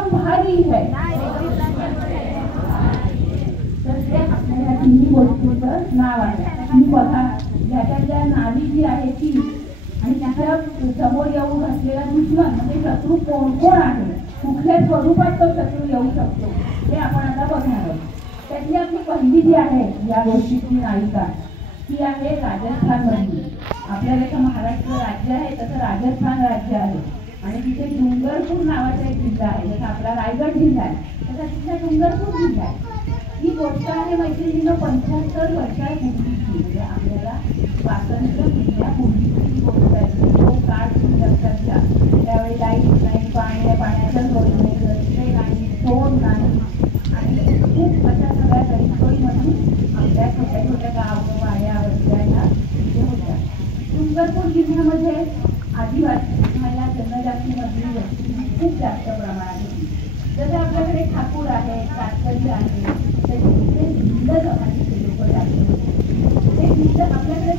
हम भारी है. तर ते आपल्या तिन्ही गोष्टींचं नाव आहे. तुम्ही बघा ह्याच्यातल्या नावी जी आहे ती आणि त्याच्या समोर येऊ घातलेला दुश्मन म्हणजे शत्रू कोण कोण आहे, कुठल्या स्वरूपात तो शत्रू येऊ शकतो हे आपण आता बघणार आहोत. त्यातली आपली पहिली जी आहे या गोष्टीची नायिका ती आहे राजस्थान मधली. आपल्या जसं महाराष्ट्र राज्य आहे तसं राजस्थान राज्य आहे आणि तिथे डुंगरपूर नावाचा एक जिल्हा आहे. जसा आपला रायगड जिल्हा आहे तसा तिथला डुंगरपूर जिल्हा आहे. ही गोष्ट आहे मैत्रिणीनं 75 वर्षापूर्वीची, म्हणजे आपल्याला स्वातंत्र्य मिळण्यापूर्वीची गोष्ट आहे. तो काळ तुम्ही लक्षात घ्या. त्यावेळी लाईट नाही, पाण्याचं सोय नाही, रस्ते नाही, फोन नाही आणि खूप अशा सगळ्या गैरसोयीमधून आपल्या छोट्या छोट्या गाव वाड्या वस्त्या ह्या तिथे होत्या. डुंगरपूर जिल्ह्यामध्ये आदिवासी महिला जनजातीमधली वस्ती खूप जास्त प्रमाणात होती. जसं आपल्याकडे ठाकूर आहे, कातकरी आहे, तसे तिथे भिल्ल जमातीचे लोक जास्त होते. ते भिल्ल आपल्याकडे